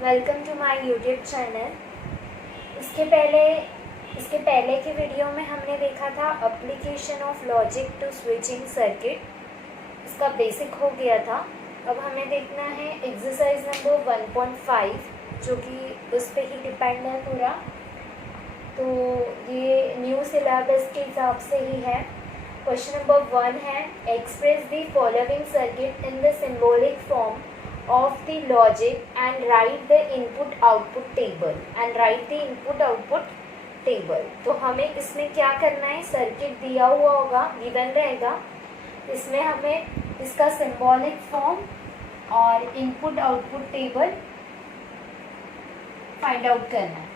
Welcome to my YouTube channel. इसके पहले की वीडियो में हमने देखा था application of logic to switching circuit. इसका बेसिक हो गया था। अब हमें देखना है एक्सरसाइज नंबर 1.5 जो कि उस पर ही डिपेंड है पूरा। तो ये न्यू सिलेबस के हिसाब से ही है। क्वेश्चन नंबर 1 है express the following circuit in the symbolic form of the logic and write the input output table। तो हमें इसमें क्या करना है, सर्किट दिया हुआ होगा, गिवन रहेगा, इसमें हमें इसका सिंबॉलिक फॉर्म और input output table find out करना है।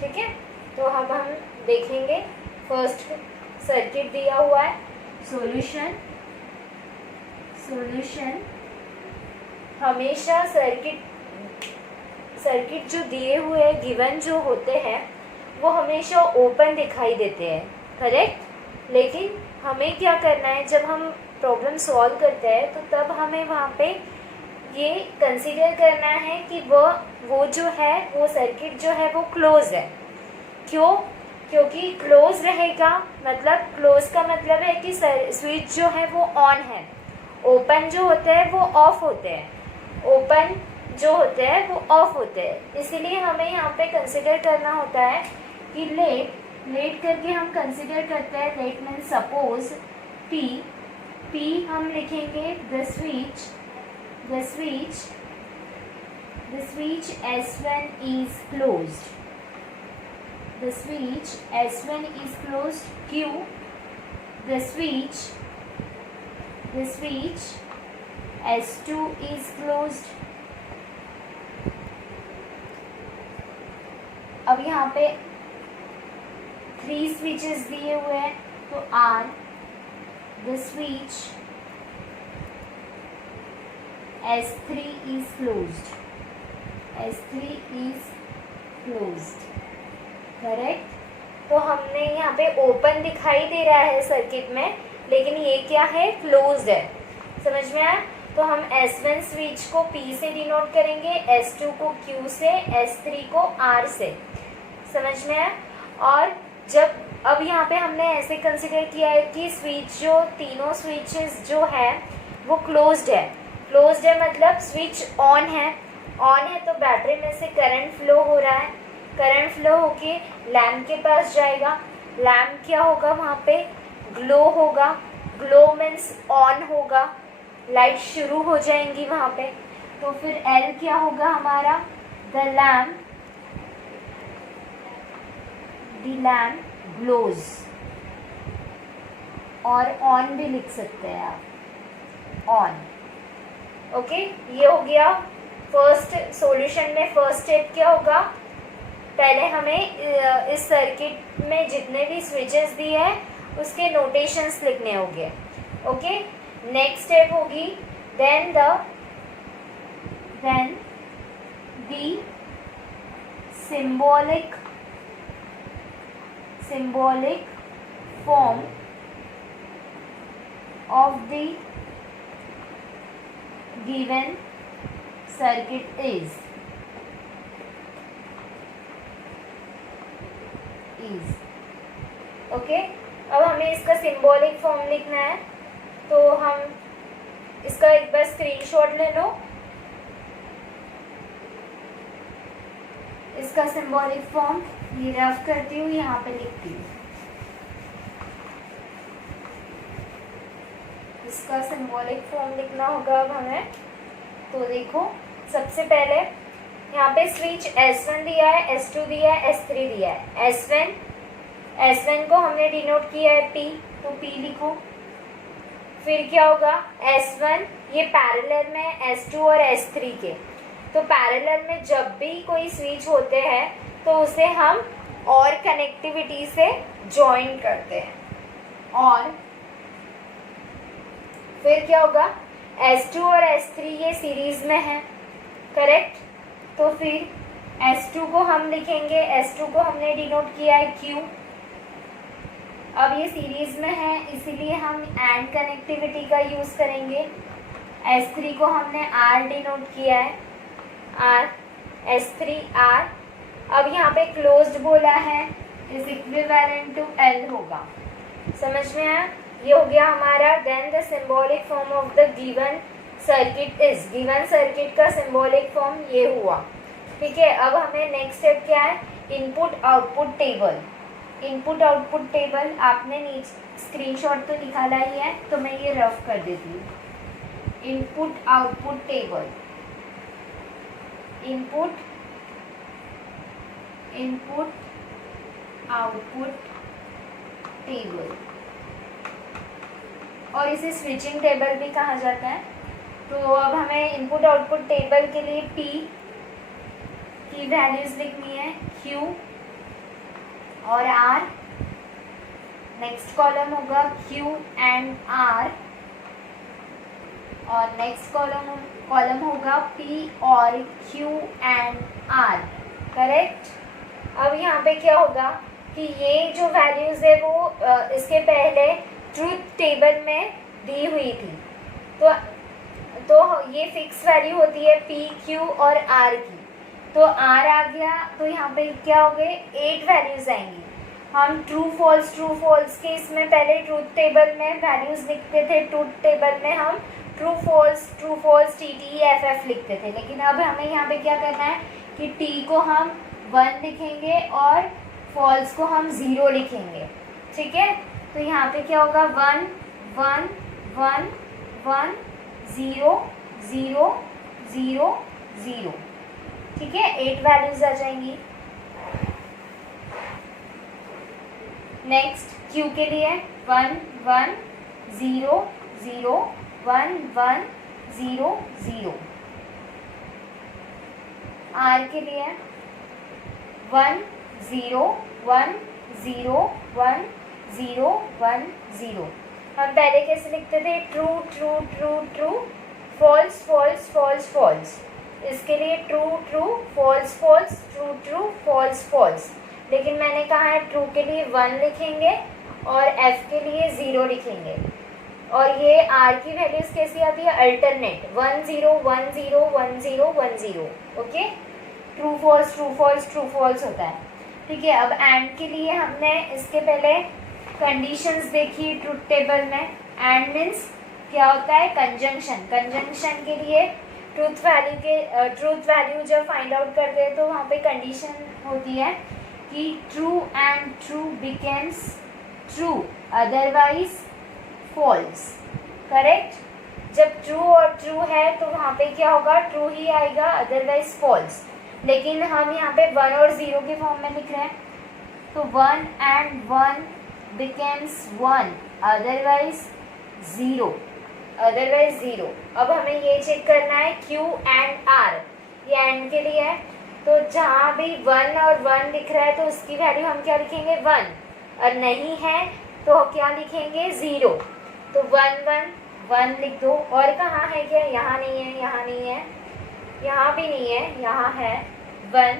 ठीक है, तो अब हम देखेंगे। फर्स्ट सर्किट दिया हुआ है, सॉल्यूशन हमेशा सर्किट जो दिए हुए गिवन जो होते हैं वो हमेशा ओपन दिखाई देते हैं, करेक्ट। लेकिन हमें क्या करना है, जब हम प्रॉब्लम सॉल्व करते हैं तो तब हमें वहाँ पे ये कंसीडर करना है कि वो जो है वो सर्किट जो है वो क्लोज है। क्यों? क्योंकि क्लोज रहेगा मतलब, क्लोज का मतलब है कि स्विच जो है वो ऑन है, ओपन जो होते हैं वो ऑफ होते हैं, ओपन जो होते हैं वो ऑफ होते हैं। इसीलिए हमें यहाँ पे कंसिडर करना होता है कि लेट करके हम कंसिडर करते हैं। लेट मीन सपोज पी हम लिखेंगे the switch S1 is closed। The switch S1 is closed। Q the switch S2 is closed। अब यहाँ पे 3 स्विचेस दिए हुए हैं, तो R the switch S3 is closed। Correct. तो हमने यहाँ पे ओपन दिखाई दे रहा है सर्किट में, लेकिन ये क्या है, क्लोज्ड है। समझ में आया? तो हम S1 स्विच को P से डिनोट करेंगे, S2 को Q से, S3 को R से। समझ में आया? और जब अब यहाँ पे हमने ऐसे कंसिडर किया है कि स्विच जो तीनों स्विचेस जो है वो क्लोज्ड है मतलब स्विच ऑन है तो बैटरी में से करंट फ्लो हो रहा है। करंट फ्लो होके लैम्प के पास जाएगा। लैम्प क्या होगा, वहाँ पे ग्लो होगा। ग्लो मीन्स ऑन होगा, लाइट शुरू हो जाएंगी वहाँ पे। तो फिर L क्या होगा हमारा, द लैम्प ग्लोज, और ऑन भी लिख सकते हैं आप, ऑन। ओके, ये हो गया फर्स्ट सॉल्यूशन में। फर्स्ट स्टेप क्या होगा, पहले हमें इस सर्किट में जितने भी स्विचेस दिए हैं उसके नोटेशंस लिखने होंगे। ओके, नेक्स्ट स्टेप होगी then the symbolic form of the given circuit is okay. अब हमें इसका सिंबॉलिक फॉर्म लिखना है, तो हम इसका एक बार स्क्रीनशॉट ले लो। इसका सिंबॉलिक फॉर्म ये रफ करती हूँ, यहाँ पे लिखती हूँ। इसका सिंबॉलिक फॉर्म लिखना होगा अब हमें। तो देखो, सबसे पहले यहाँ पे स्विच S1 दिया है, S2 दिया है, S3 दिया है। S1 को हमने डिनोट किया है P, तो P लिखो। फिर क्या होगा, S1 ये पैरेलल में है S2 और S3 के। तो पैरेलल में जब भी कोई स्विच होते हैं तो उसे हम और कनेक्टिविटी से जॉइन करते हैं। और फिर क्या होगा, S2 और S3 ये सीरीज में है, करेक्ट। तो फिर S2 को हम लिखेंगे, S2 को हमने डिनोट किया है Q। अब ये सीरीज में है इसीलिए हम एंड कनेक्टिविटी का यूज़ करेंगे। S3 को हमने R डिनोट किया है, R। S3R। अब यहाँ पे क्लोज्ड बोला है, इज इक्विवेलेंट टू L होगा। समझ में आया? ये हो गया हमारा। Then the symbolic form of the given circuit is, given circuit का सिंबॉलिक फॉर्म ये हुआ। ठीक है, अब हमें नेक्स्ट स्टेप क्या है? Input output table. Input output table आपने नीचे स्क्रीनशॉट तो निकाला ही है, तो मैं ये रफ कर देती हूँ। Input output table, input output table, और इसे स्विचिंग टेबल भी कहा जाता है। तो अब हमें इनपुट आउटपुट टेबल के लिए P की वैल्यूज लिखनी है, Q और R। नेक्स्ट कॉलम होगा Q एंड R, और नेक्स्ट कॉलम होगा P और Q एंड R। करेक्ट। अब यहाँ पे क्या होगा कि ये जो वैल्यूज है वो इसके पहले ट्रूथ टेबल में दी हुई थी, तो ये फिक्स वैल्यू होती है P, Q और R की। तो R आ गया, तो यहाँ पे क्या हो गए? 8 वैल्यूज आएंगी। हम ट्रू फॉल्स के इसमें पहले ट्रूथ टेबल में वैल्यूज लिखते थे, ट्रूथ टेबल में हम ट्रू फॉल्स TTEFF लिखते थे। लेकिन अब हमें यहाँ पे क्या करना है कि T को हम 1 लिखेंगे और फॉल्स को हम 0 लिखेंगे। ठीक है, तो यहाँ पे क्या होगा? 1 1 1 1 0 0 0 0। ठीक है, 8 वैल्यूज आ जाएंगी। नेक्स्ट Q के लिए 1 1 0 0 1 1 0 0। R के लिए 1 0 1 0 1 0 1 0। हम पहले कैसे लिखते थे? True true true true, false false false false. इसके लिए true true false false, true true false false. लेकिन मैंने कहा है ट्रू के लिए 1 लिखेंगे और F के लिए 0 लिखेंगे। और ये R की वैल्यूज कैसी आती है? Alternate 1 0 1 0 1 0 1 0। Okay, true false true false true false होता है। ठीक है, अब एंड के लिए हमने इसके पहले कंडीशंस देखी ट्रूथ टेबल में। एंड मीन्स क्या होता है? कंजंक्शन। कंजंक्शन के लिए ट्रूथ वैल्यू जब फाइंड आउट करते हैं तो वहाँ पे कंडीशन होती है कि true and true becomes true, otherwise false. Correct. जब ट्रू और ट्रू है तो वहाँ पे क्या होगा? ट्रू ही आएगा, अदरवाइज फॉल्स। लेकिन हम यहाँ पे 1 और 0 के फॉर्म में लिख रहे हैं, तो 1 एंड 1 बिकेम्स 1, अदरवाइज 0, अदरवाइज 0। अब हमें ये चेक करना है Q एंड R, ये एंड के लिए है। तो जहाँ भी 1 और 1 लिख रहा है तो उसकी वैल्यू हम क्या लिखेंगे? 1, और नहीं है तो क्या लिखेंगे? 0। तो 1 1 1 लिख दो। और कहाँ है? क्या यहाँ नहीं है, यहाँ नहीं है, यहाँ भी नहीं है, यहाँ है 1,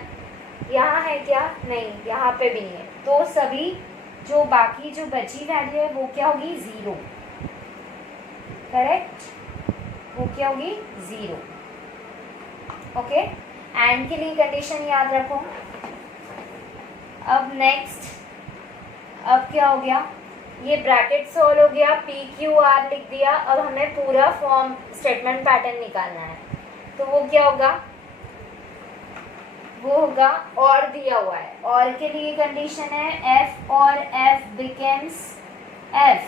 यहाँ है क्या? नहीं, यहाँ पे भी नहीं है। तो सभी जो बाकी जो बची वैल्यू है वो क्या होगी? 0। करेक्ट, वो क्या होगी? 0। ओके, एंड के लिए कंडीशन याद रखो। अब नेक्स्ट, अब क्या हो गया? ये ब्रैकेट सॉल्व हो गया, P Q R लिख दिया। अब हमें पूरा फॉर्म स्टेटमेंट पैटर्न निकालना है। तो वो क्या होगा? वो होगा और दिया हुआ है। और के लिए कंडीशन है F और F becomes F,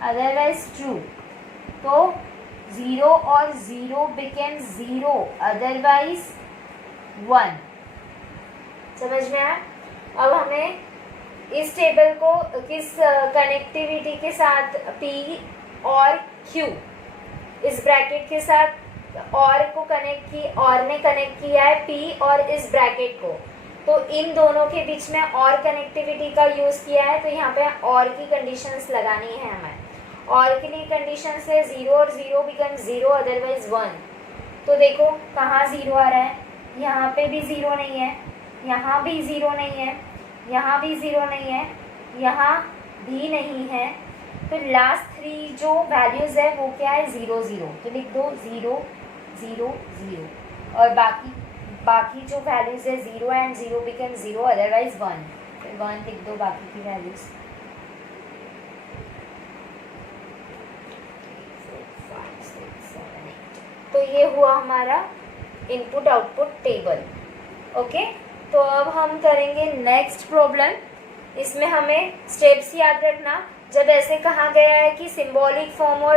otherwise true. तो 0 और 0 बिकेम्स 0, अदरवाइज 1। समझ में आया? अब हमें इस टेबल को किस कनेक्टिविटी के साथ, P और Q, इस ब्रैकेट के साथ और को कनेक्ट की, और ने कनेक्ट किया है P और इस ब्रैकेट को। तो इन दोनों के बीच में और कनेक्टिविटी का यूज़ किया है। तो यहाँ पे और की कंडीशंस लगानी है हमें। और के लिए कंडीशंस है 0 और 0 बिकम 0, अदरवाइज 1। तो देखो कहाँ 0 आ रहा है? यहाँ पे भी 0 नहीं है, यहाँ भी 0 नहीं है, यहाँ भी 0 नहीं है, यहाँ भी नहीं है। तो लास्ट 3 जो वैल्यूज़ है वो क्या है? 0 0। तो लिख दो 0 0 0। और बाकी जो वैल्यूज़ है 0 एंड 0 बिकम 0, अदरवाइज 1, फिर 1 लिख दो बाकी की वैल्यूज़। 5 6 7 8। तो ये हुआ हमारा इनपुट आउटपुट टेबल। ओके, तो अब हम करेंगे नेक्स्ट प्रॉब्लम। इसमें हमें स्टेप्स याद रखना। जब ऐसे कहा गया है कि सिंबॉलिक फॉर्म और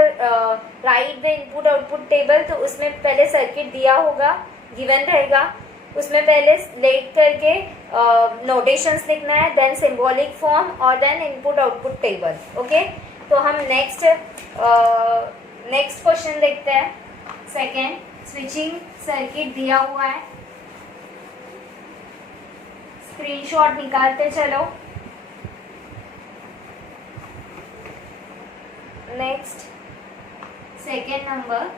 right the input output table, तो उसमें पहले सर्किट दिया होगा, गिवन रहेगा, उसमें पहले लेट करके नोटेशंस लिखना है, देन सिंबॉलिक फॉर्म और then input output table. Okay, तो हम नेक्स्ट क्वेश्चन देखते हैं। सेकेंड, स्विचिंग सर्किट दिया हुआ है, स्क्रीनशॉट निकालते चलो। Next, second number,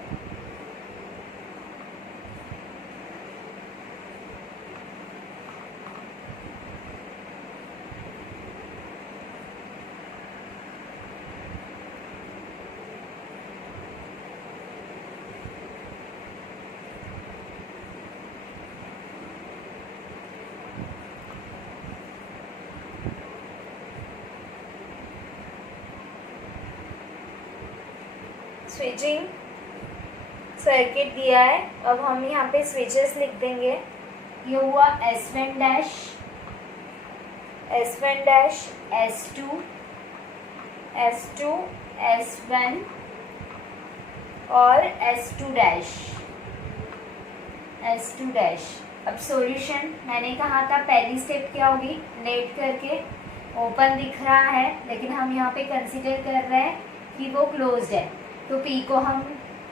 switching circuit दिया है। अब हम यहाँ पे स्विचेस लिख देंगे। ये हुआ S1 dash, S1 dash, S2, S2, S1 और S2 डैश, S2 डैश। अब सॉल्यूशन मैंने कहा था पहली स्टेप क्या होगी, लेट करके ओपन दिख रहा है, लेकिन हम यहाँ पे कंसीडर कर रहे हैं कि वो क्लोज्ड है, तो P को हम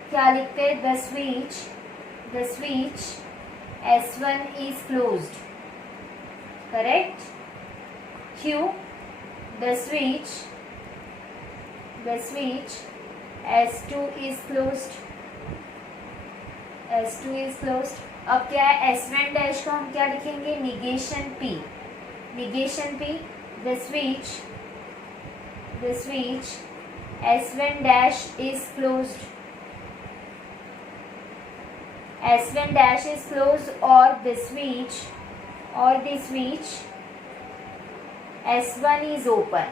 क्या लिखते हैं, the switch S1 is closed, correct. Q, the switch S2 is closed, S2 is closed. अब क्या है, S1 डैश को हम क्या लिखेंगे, negation P, the switch S1 dash is closed, S1 dash is closed, or the switch S1 is open।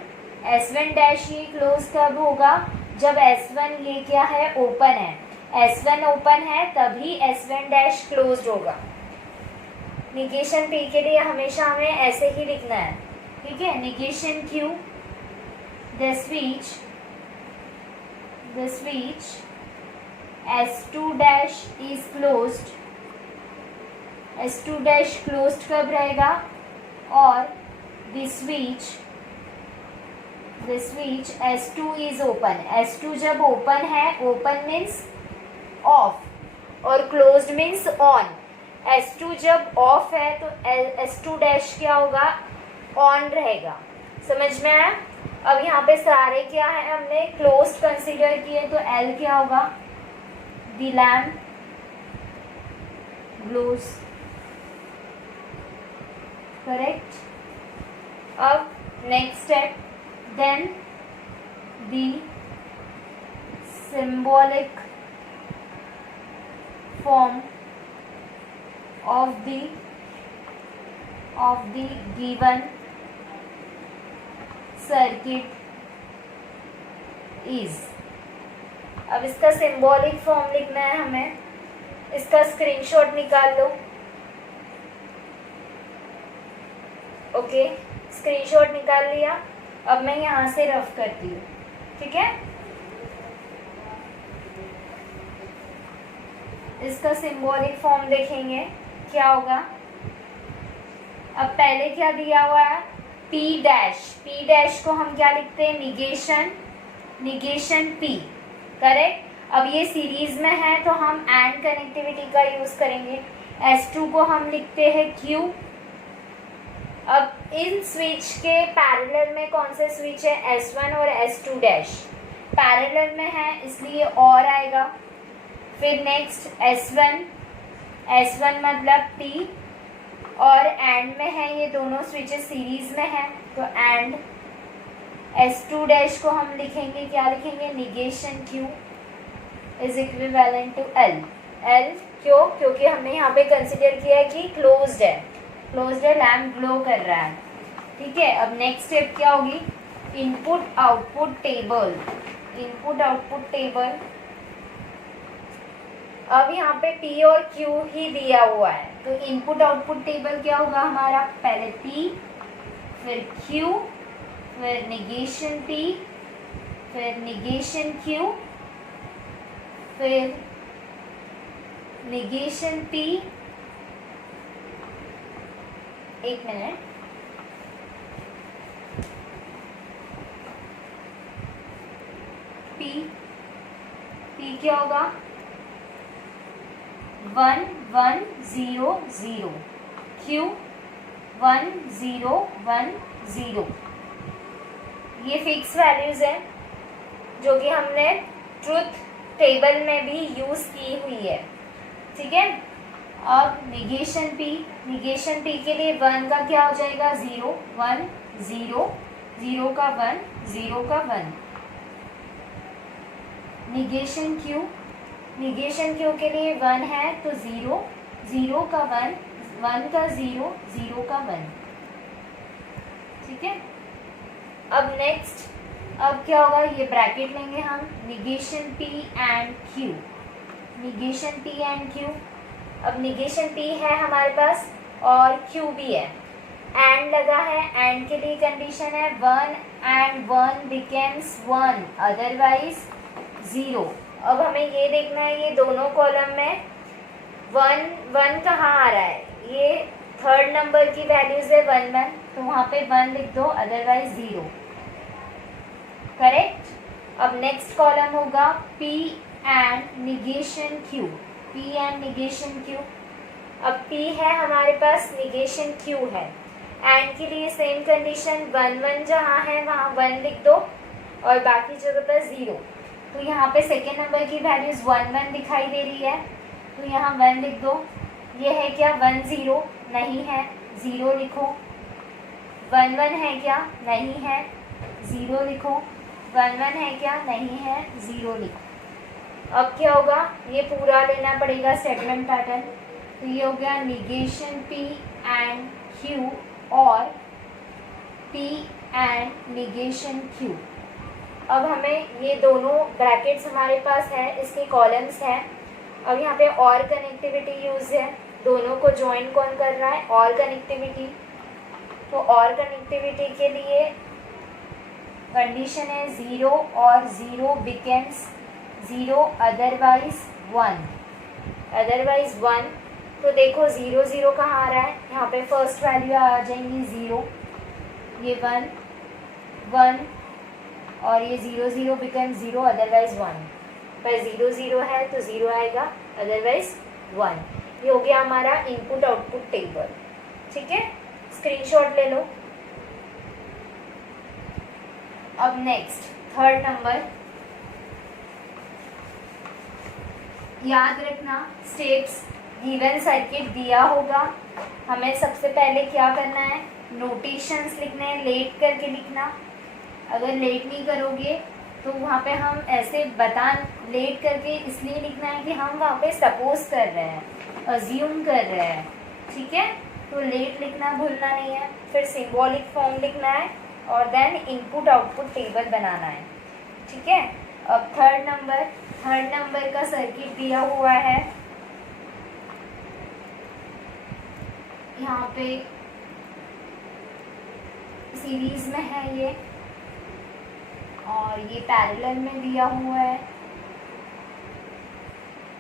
S1 dash ये close कब होगा, जब S1 ये क्या है, ओपन है। S1 ओपन है तभी S1 डैश क्लोज्ड होगा। निगेशन P के लिए हमेशा हमें ऐसे ही लिखना है, ठीक है। Negation Q, the switch S2 dash is closed, S2 dash closed कब रहेगा, और the switch S2 is open, S2 जब ओपन है, ओपन मीन्स ऑफ और क्लोज्ड मीन्स ऑन। S2 जब ऑफ है तो S2 डैश क्या होगा, ऑन रहेगा। समझ में आया। अब यहाँ पे सारे क्या है, हमने क्लोज्ड कंसीडर किए, तो L क्या होगा, द लैम्प ग्लोज, करेक्ट। अब next step, then the symbolic form of the given circuit is। अब इसका सिंबॉलिक फॉर्म लिखना है हमें, इसका स्क्रीनशॉट निकाल लो। ओके, स्क्रीनशॉट निकाल लिया। अब मैं यहाँ से रफ करती हूँ, ठीक है। इसका सिंबॉलिक फॉर्म देखेंगे क्या होगा। अब पहले क्या दिया हुआ है, P डैश को हम क्या लिखते हैं, निगेशन P, करेक्ट। अब ये सीरीज में है तो हम एंड कनेक्टिविटी का यूज करेंगे। S2 को हम लिखते हैं Q। अब इन स्विच के पैरेलल में कौन से स्विच है, S1 और S2 डैश पैरेलल में है, इसलिए और आएगा। फिर नेक्स्ट S1 मतलब T, और एंड में है, ये दोनों स्विचेस सीरीज में है, तो एंड S2 डैश को हम लिखेंगे, क्या लिखेंगे, negation Q is equivalent to L क्यों? क्योंकि हमने यहाँ पे कंसिडर किया है कि क्लोज्ड है, लैम्प ग्लो कर रहा है। ठीक है, अब नेक्स्ट स्टेप क्या होगी? Input output table. अब यहाँ पे P और Q ही दिया हुआ है, तो इनपुट आउटपुट टेबल क्या होगा हमारा? पहले P, फिर Q, फिर निगेशन P, फिर निगेशन Q, फिर निगेशन P। एक मिनट, P क्या होगा? 1 1 0 0, Q 1 0 1 0। ये फिक्स वैल्यूज है जो कि हमने ट्रुथ टेबल में भी यूज की हुई है। ठीक है, अब निगेशन P के लिए 1 का क्या हो जाएगा? 0 1 0, 0 का 1, 0 का 1। निगेशन Q के लिए 1 है तो 0, 0 का 1, 1 का 0, 0 का 1। ठीक है, अब नेक्स्ट, अब क्या होगा? ये ब्रैकेट लेंगे हम, निगेशन P एंड Q। अब निगेशन P है हमारे पास और Q भी है, एंड लगा है, एंड के लिए कंडीशन है 1 and 1 becomes 1 अदरवाइज 0। अब हमें ये देखना है ये दोनों कॉलम में 1 कहाँ आ रहा है? ये थर्ड नंबर की वैल्यूज है 1 1, तो वहाँ पे 1 लिख दो अदरवाइज 0। करेक्ट। अब नेक्स्ट कॉलम होगा P एंड निगेशन Q। अब P है हमारे पास, निगेशन Q है, एंड के लिए सेम कंडीशन 1 1 जहाँ है वहाँ 1 लिख दो और बाकी जगह पर 0। तो यहाँ पे सेकेंड नंबर की वैल्यूज 1 1 दिखाई दे रही है, तो यहाँ 1 लिख दो। ये है क्या? 1 0 नहीं है, 0 लिखो। 1 1 है क्या? नहीं है, 0 लिखो। 1 1 है क्या? नहीं है, 0 लिखो। अब क्या होगा? ये पूरा लेना पड़ेगा स्टेटमेंट पैटर्न। तो ये हो गया निगेशन P एंड Q और P एंड निगेशन Q। अब हमें ये दोनों ब्रैकेट्स हमारे पास है, इसके कॉलम्स हैं। अब यहाँ पे और कनेक्टिविटी यूज है, दोनों को ज्वाइन कौन कर रहा है? और कनेक्टिविटी। तो और कनेक्टिविटी के लिए कंडीशन है 0 और 0 बिकम्स 0 अदरवाइज 1। तो देखो 0 0 कहाँ आ रहा है? यहाँ पे फर्स्ट वैल्यू आ जाएंगी 0, ये 1 1 और ये 0 0 बिकम 0 अदरवाइज 1। पर 0 0 है तो 0 आएगा अदरवाइज 1। ये हो गया हमारा इनपुट आउटपुट टेबल। ठीक है, स्क्रीनशॉट ले लो। अब नेक्स्ट थर्ड नंबर, याद रखना स्टेप्स। गिवन सर्किट दिया होगा, हमें सबसे पहले क्या करना है? नोटेशंस लिखने हैं, लेट करके लिखना। अगर लेट नहीं करोगे तो वहाँ पे हम ऐसे लेट करके इसलिए लिखना है कि हम वहाँ पे सपोज कर रहे हैं, अज्यूम कर रहे हैं। ठीक है, तो लेट लिखना भूलना नहीं है। फिर सिंबॉलिक फॉर्म लिखना है और देन इनपुट आउटपुट टेबल बनाना है। ठीक है, अब थर्ड नंबर का सर्किट दिया हुआ है, यहाँ पे सीरीज में है ये और ये पैरेलल में दिया हुआ है।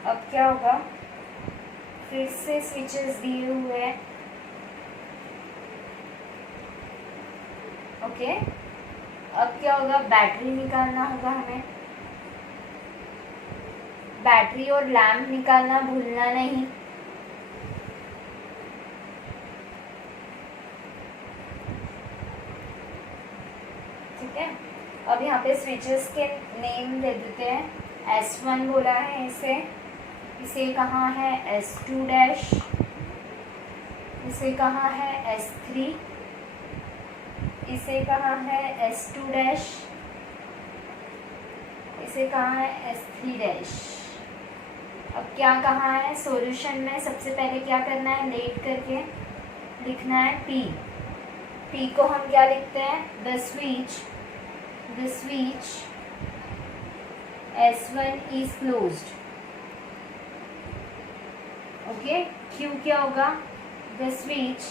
अब क्या होगा? फिर से स्विचेस दिए हुए हैं। ओके, अब क्या होगा? बैटरी निकालना होगा हमें, बैटरी और लैम्प निकालना भूलना नहीं। ठीक है, अब यहाँ पे स्विचेस के नेम दे देते हैं। S1 बोला है इसे कहाँ है? S2 डैश, इसे कहाँ है? S3, इसे कहाँ है? S2 डैश, इसे कहाँ है? S3 dash. अब क्या कहा है सॉल्यूशन में, सबसे पहले क्या करना है, लेट करके लिखना है पी। पी को हम क्या लिखते हैं, the switch S1 is closed. Okay, Q क्या होगा, द स्विच,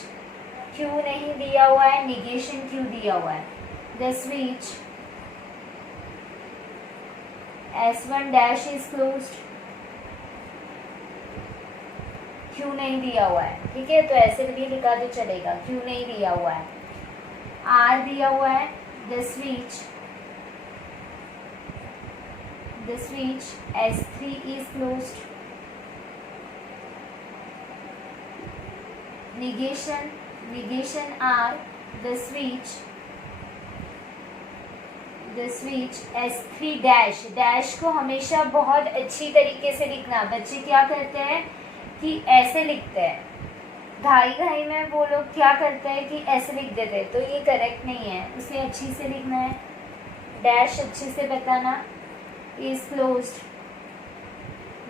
क्यू नहीं दिया हुआ है, निगेशन क्यू दिया हुआ है, the switch S1 dash is closed, Q नहीं दिया हुआ है, ठीक है, तो ऐसे भी लिखा तो चलेगा, क्यू नहीं दिया हुआ है। आर दिया हुआ है, the switch S3 is closed, negation R, the switch S3 dash को हमेशा बहुत अच्छी तरीके से लिखना। बच्चे क्या करते हैं कि ऐसे लिखते हैं, घाई में वो लोग क्या करते हैं कि ऐसे लिख देते हैं, तो ये करेक्ट नहीं है, उसे अच्छी से लिखना है, डैश अच्छे से बताना, इज क्लोज्ड।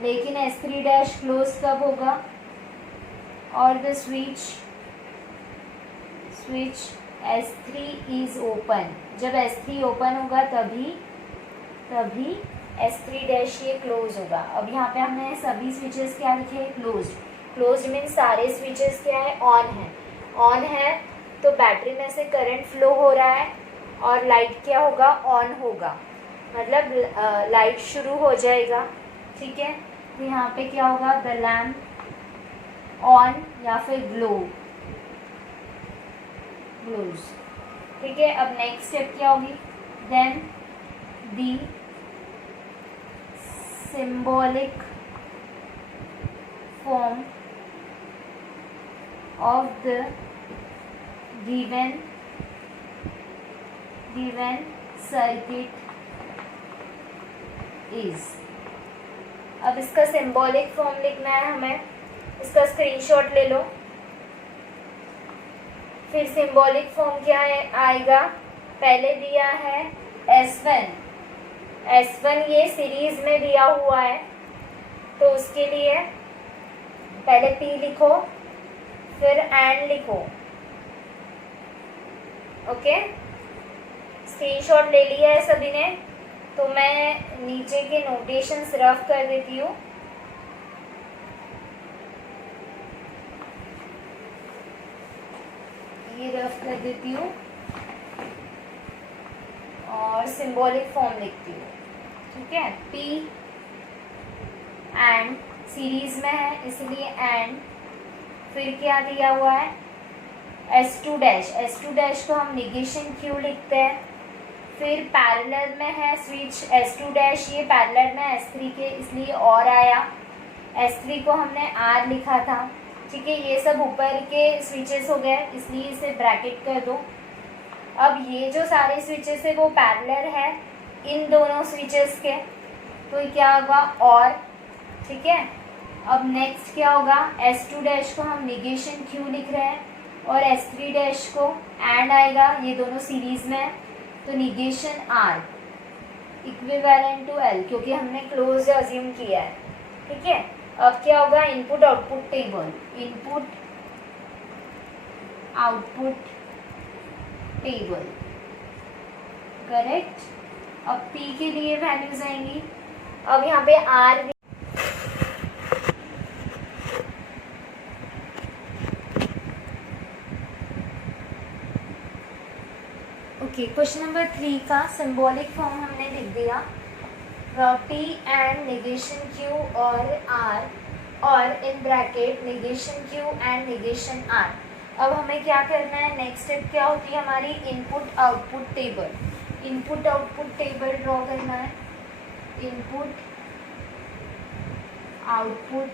लेकिन S3 डैश क्लोज कब होगा, और the switch S3 is open, जब S3 ओपन होगा तभी S3 डैश ये क्लोज होगा। अब यहाँ पे हमने सभी स्विचेस क्या लिखे, क्लोज्ड मीन्स सारे स्विचेस क्या है, ऑन है, तो बैटरी में से करंट फ्लो हो रहा है और लाइट क्या होगा, ऑन होगा, मतलब लाइट शुरू हो जाएगा, ठीक है। तो यहाँ पे क्या होगा, द लैम्प ऑन या फिर ग्लोज, ठीक है। अब नेक्स्ट स्टेप क्या होगी, then the symbolic form of the given circuit is. अब इसका सिंबॉलिक फॉर्म लिखना है हमें, इसका स्क्रीनशॉट ले लो। फिर सिंबॉलिक फॉर्म क्या आएगा, पहले दिया है S1 ये सीरीज में दिया हुआ है, तो उसके लिए पहले P लिखो, फिर एंड लिखो, ओके। स्क्रीनशॉट ले लिया है सभी ने, तो मैं नीचे के नोटेशंस रफ कर देती हूँ। ये रफ कर देती हूँ और सिंबॉलिक फॉर्म लिखती हूँ, ठीक है। P एंड सीरीज में है इसलिए एंड, फिर क्या दिया हुआ है S2 डैश को हम निगेशन Q लिखते हैं, फिर पैरेलल में है स्विच S2 डैश, ये पैरेलल में S3 के इसलिए और आया, S3 को हमने R लिखा था, ठीक है। ये सब ऊपर के स्विचेस हो गए इसलिए इसे ब्रैकेट कर दो। अब ये जो सारे स्विचेस है वो पैरेलल है इन दोनों स्विचेस के, तो क्या होगा और, ठीक है। अब नेक्स्ट क्या होगा, S2 डैश को हम निगेशन Q लिख रहे हैं और S3 डैश को एंड आएगा, ये दोनों सीरीज में है, तो negation R equivalent to L, क्योंकि हमने क्लोज अज्यूम किया है, ठीक है। अब क्या होगा, इनपुट आउटपुट टेबल, करेक्ट। अब P के लिए वैल्यूज आएंगी, अब यहाँ पे R ओके। क्वेश्चन नंबर 3 का सिंबॉलिक फॉर्म हमने लिख दिया, P एंड निगेशन Q और R, और in bracket negation Q and negation R। अब हमें क्या करना है, नेक्स्ट स्टेप क्या होती है हमारी, इनपुट आउटपुट टेबल ड्रॉ करना है, इनपुट आउटपुट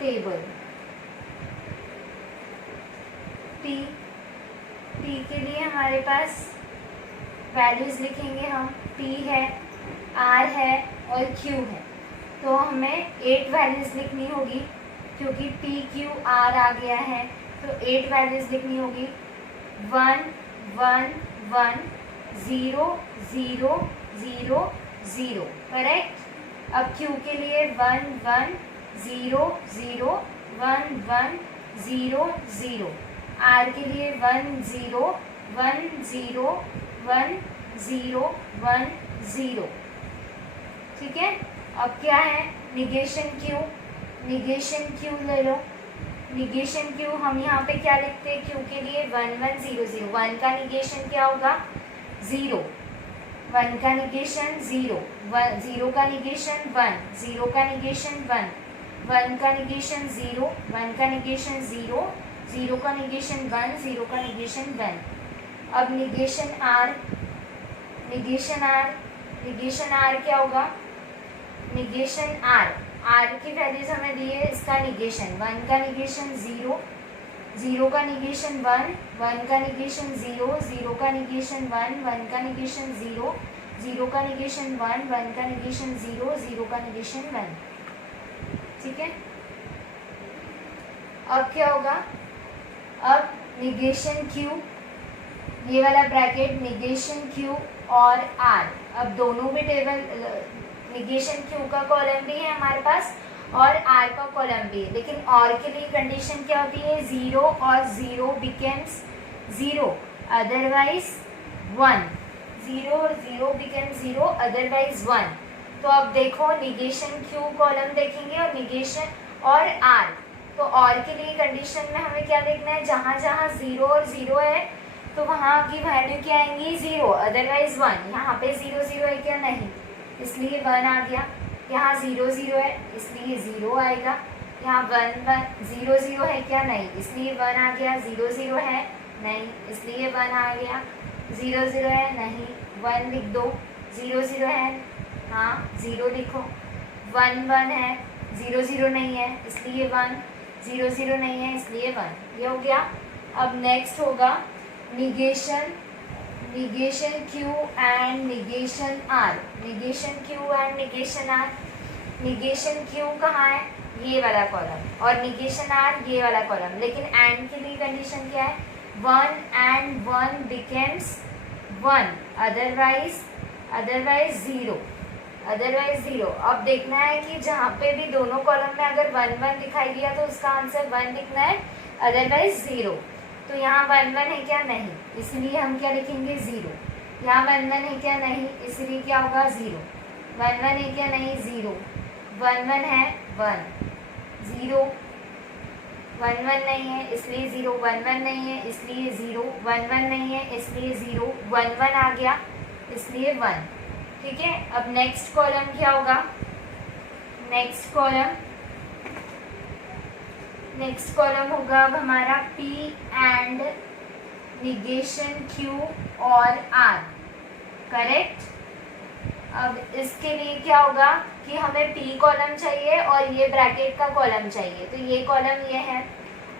टेबल। P के लिए हमारे पास वैल्यूज़ लिखेंगे हम, P है, R है और Q है, तो हमें 8 वैल्यूज़ लिखनी होगी, क्योंकि P Q R आ गया है, तो 8 वैल्यूज़ लिखनी होगी, 1 1 1 0 0 0 0, करेक्ट। अब Q के लिए 1 1 0 0 1 1 0 0, R के लिए 1 0 1 0 1 0 1 0, ठीक है। अब क्या है, निगेशन Q, निगेशन Q ले लो, निगेशन Q हम यहाँ पे क्या लिखते हैं, Q के लिए 1 1 0 0, 1 का निगेशन क्या होगा 0, 1 का निगेशन 0, 0 का निगेशन 1, 0 का निगेशन 1, 1 का निगेशन 0, 1 का निगेशन 0, 0 का निगेशन 1, 0 का निगेशन 1। अब negation R, negation R, negation R क्या होगा, निगेशन R, R की वैल्यूज हमें दी है, इसका निगेशन 1 का निगेशन 0, 0 का निगेशन 1, 1 का निगेशन 0, 0 का निगेशन 1, 1 का निगेशन 0, 0 का निगेशन 1, 1 का निगेशन 0, 0 का निगेशन 1, ठीक है। अब क्या होगा, अब निगेशन Q, ये वाला ब्रैकेट निगेशन Q और R, अब दोनों भी टेबल, निगेशन Q का कॉलम भी है हमारे पास और R का कॉलम भी है, लेकिन और के लिए कंडीशन क्या होती है, 0 और 0 बिकेम्स 0 अदरवाइज 1, 0 और 0 बिकेम्स 0 अदरवाइज 1। तो अब देखो निगेशन Q कॉलम देखेंगे और निगेशन और R, तो और के लिए कंडीशन में हमें क्या देखना है, जहाँ जहाँ 0 और 0 है तो वहाँ की वैल्यू क्या आएंगी 0 अदरवाइज 1। यहाँ पे 0 0 है क्या, नहीं, इसलिए 1 आ गया। यहाँ 0 0 है इसलिए 0 आएगा। यहाँ 1 1 0 0 है क्या, नहीं, इसलिए 1 आ गया। 0 0 है नहीं, इसलिए 1 आ गया। 0 0 है नहीं, 1 लिख दो। 0 0 है हाँ 0 लिखो। 1 1 है, 0 0 नहीं है इसलिए 1, 0 0 नहीं है इसलिए 1, ये हो गया। अब नेक्स्ट होगा negation, negation Q and negation R, negation Q and negation R। Negation Q कहाँ है, ये वाला कॉलम, और निगेशन R ये वाला कॉलम, लेकिन एंड के लिए कंडीशन क्या है, 1 एंड 1 बिकेम्स 1 अदरवाइज 0, अदरवाइज 0। अब देखना है कि जहाँ पे भी दोनों कॉलम में अगर 1 1 दिखाई दिया तो उसका आंसर 1 लिखना है, अदरवाइज 0। तो यहाँ 1 1 है क्या, नहीं, इसलिए हम क्या लिखेंगे 0। यहाँ 1 1 है क्या, नहीं, इसलिए क्या होगा 0। 1 1 है क्या, नहीं, 0। 1 1 है 1, 0। 1 1 नहीं है इसलिए 0, 1 1 नहीं है इसलिए 0, 1 1 नहीं है इसलिए 0, 1 1 आ गया इसलिए 1, ठीक है। अब नेक्स्ट कॉलम क्या होगा, नेक्स्ट कॉलम होगा अब हमारा P एंड निगेशन Q और R, करेक्ट। अब इसके लिए क्या होगा कि हमें P कॉलम चाहिए और ये ब्रैकेट का कॉलम चाहिए, तो ये कॉलम ये है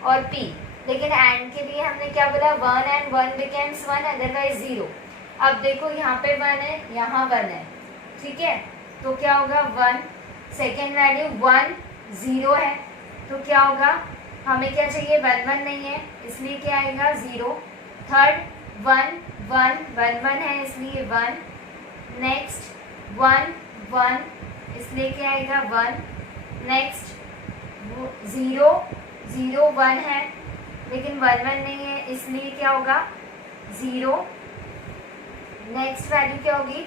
और P, लेकिन एंड के लिए हमने क्या बोला, 1 एंड 1 बिकेम्स 1 अदरवाइज 0। अब देखो यहाँ पे 1 है, यहाँ 1 है, ठीक है, तो क्या होगा 1, सेकेंड वैल्यू 1 0 है, तो क्या होगा, हमें क्या चाहिए 1 1 नहीं है इसलिए क्या आएगा 0। थर्ड 1 1 1 1 है इसलिए 1, नेक्स्ट 1 1 इसलिए क्या आएगा 1, नेक्स्ट 0 0 1 है लेकिन 1 1 नहीं है इसलिए क्या होगा 0, नेक्स्ट वैल्यू क्या होगी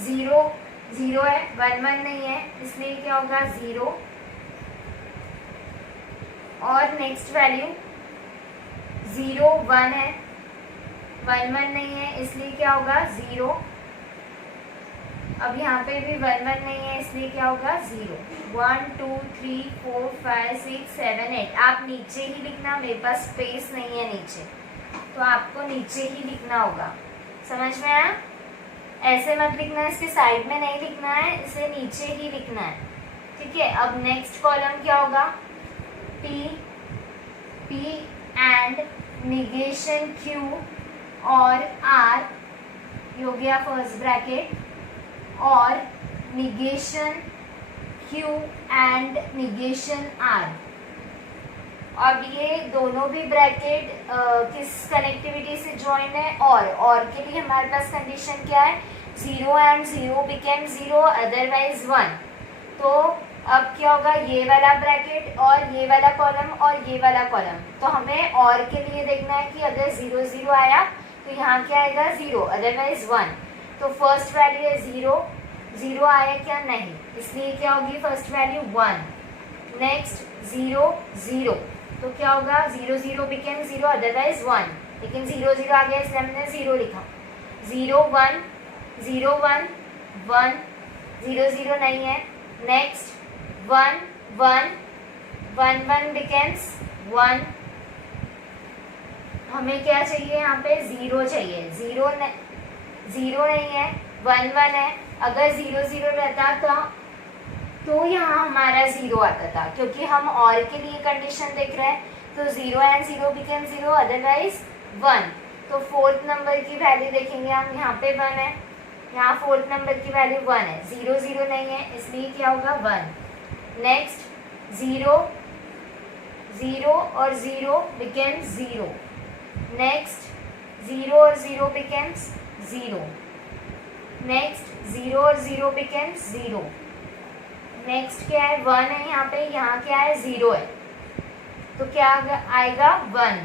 0 0 है, 1 1 नहीं है इसलिए क्या होगा 0, और नेक्स्ट वैल्यू 0 1 है, 1 1 नहीं है इसलिए क्या होगा 0। अब यहाँ पे भी 1 1 नहीं है इसलिए क्या होगा 0। 1 2 3 4 5 6 7 8, आप नीचे ही लिखना, मेरे पास स्पेस नहीं है नीचे, तो आपको नीचे ही लिखना होगा, समझ में आया। ऐसे मत लिखना है, इसके साइड में नहीं लिखना है, इसे नीचे ही लिखना है, ठीक है। अब नेक्स्ट कॉलम क्या होगा, P एंड निगेशन Q और R, ये हो गया फर्स्ट ब्रैकेट, और negation Q and negation R। अब ये दोनों भी ब्रैकेट किस कनेक्टिविटी से ज्वाइन है, और के लिए हमारे पास कंडीशन क्या है, 0 एंड 0 बिकेम 0 अदरवाइज 1। तो अब क्या होगा, ये वाला ब्रैकेट और ये वाला कॉलम और ये वाला कॉलम। तो हमें और के लिए देखना है कि अगर 0 0 आया तो यहाँ क्या आएगा 0, अदरवाइज 1। तो फर्स्ट वैल्यू है 0, 0 आया क्या, नहीं, इसलिए क्या होगी फर्स्ट वैल्यू 1। नेक्स्ट 0 0, तो क्या होगा 0 0 बिकेम 0, अदरवाइज 1, लेकिन 0 0 आ गया इसलिए हमने 0 लिखा। 0 1 0 1 1, 0 0 नहीं है। Next 1 1 1 1 becomes 1। हमें क्या चाहिए, यहाँ पे 0 चाहिए, 0 नहीं है, 1 1 है। अगर 0 0 रहता तो यहाँ हमारा 0 आता था, क्योंकि हम और के लिए कंडीशन देख रहे हैं। तो 0 एंड 0 बिकेम 0, अदरवाइज 1। तो फोर्थ नंबर की वैल्यू देखेंगे हम, यहाँ पे 1 है, यहाँ फोर्थ नंबर की वैल्यू 1 है, 0 0 नहीं है, इसलिए क्या होगा 1। नेक्स्ट 0 0 और 0 बिकेम्स 0। नेक्स्ट 0 और 0 बिकेम्स 0। नेक्स्ट 0 और 0 बिकेम्स 0। नेक्स्ट क्या है, 1 है यहाँ पे, यहाँ क्या है 0 है, तो क्या आएगा 1,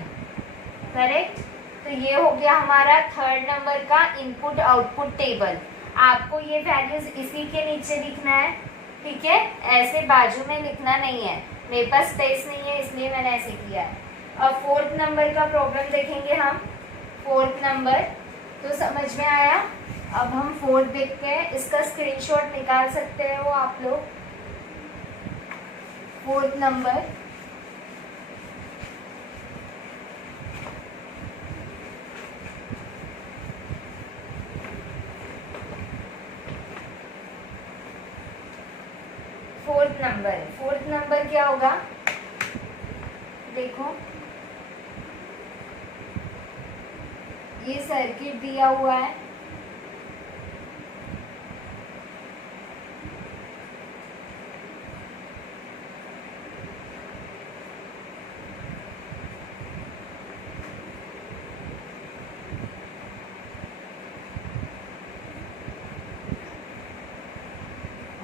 करेक्ट। तो ये हो गया हमारा थर्ड नंबर का इनपुट आउटपुट टेबल। आपको ये वैल्यूज इसी के नीचे लिखना है, ठीक है, ऐसे बाजू में लिखना नहीं है, मेरे पास स्पेस नहीं है इसलिए मैंने ऐसे किया है। अब फोर्थ नंबर का प्रॉब्लम देखेंगे हम। फोर्थ नंबर तो समझ में आया। अब हम फोर्थ देखते हैं, इसका स्क्रीनशॉट निकाल सकते हैं वो आप लोग। फोर्थ नंबर फोर्थ नंबर क्या होगा, देखो ये सर्किट दिया हुआ है,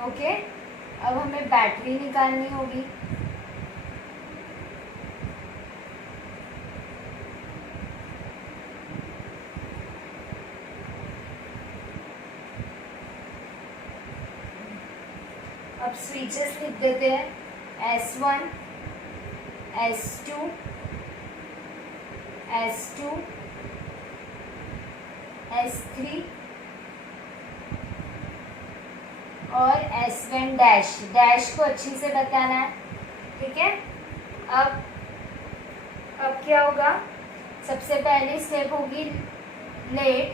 ओके। अब हमें बैटरी निकालनी होगी। अब स्विचेस लिख देते हैं, S1 S2 S2 S3 और S1 डैश। डैश को अच्छी से बताना है, ठीक है। अब क्या होगा, सबसे पहली स्टेप होगी लेट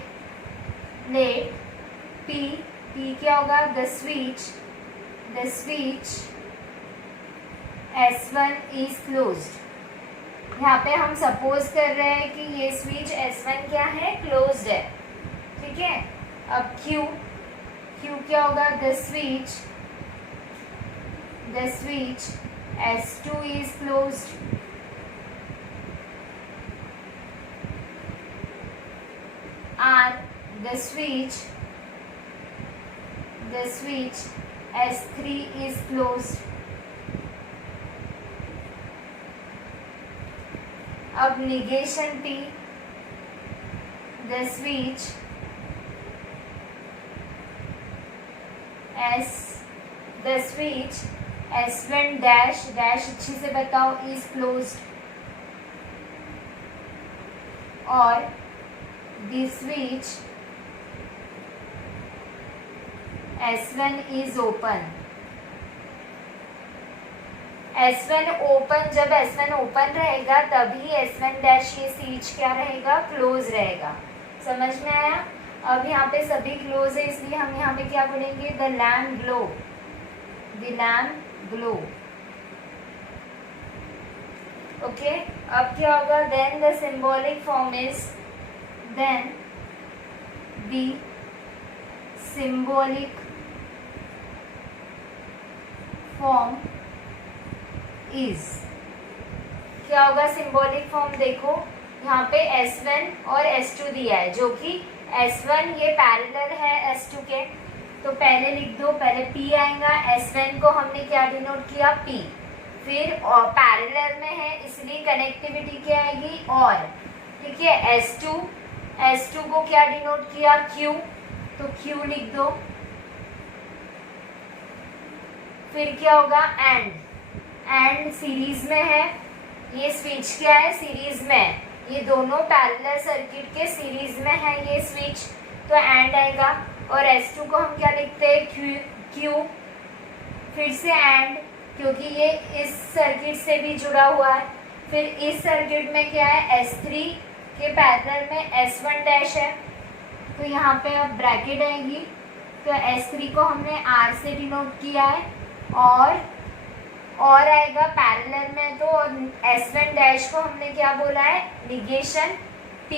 P क्या होगा, the switch S1 is closed. यहाँ पे हम सपोज कर रहे हैं कि ये स्विच S1 क्या है, क्लोज्ड है, ठीक है। अब Q क्या होगा, the switch S2 is closed. R the switch S3 is closed। अब negation T, the switch S1 dash अच्छी से बताओ is closed, और the switch S1 is open। S1 open, जब S1 ओपन रहेगा तभी S1 डैश ये स्विच क्या रहेगा, क्लोज रहेगा। समझ में आया। अब यहाँ पे सभी क्लोज है इसलिए हम यहाँ पे क्या पढ़ेंगे, द लैम्प ग्लो, ओके। अब क्या होगा, then the symbolic form is, then the symbolic form is, क्या होगा सिंबॉलिक फॉर्म, देखो यहाँ पे S1 और S2 दिया है, जो कि S1 ये पैरेलल है S2 के, तो तो पहले लिख दो, पहले P आएगा, S1 को हमने क्या डिनोट किया P, फिर और पैरेलल में है इसलिए कनेक्टिविटी क्या आएगी और, ठीक है। S2 को क्या डिनोट किया Q, तो Q लिख दो। फिर क्या होगा एंड सीरीज में है, ये स्विच क्या है सीरीज में है, ये दोनों पैरेलल सर्किट के सीरीज में है ये स्विच, तो एंड आएगा। और S2 को हम क्या लिखते हैं Q, फिर से एंड, क्योंकि ये इस सर्किट से भी जुड़ा हुआ है। फिर इस सर्किट में क्या है S3 के पैरेलल में S1 डैश है, तो यहाँ पे अब ब्रैकेट आएगी, तो S3 को हमने R से डिनोट किया है और आएगा पैरेलल में, तो S1 डैश को हमने क्या बोला है negation P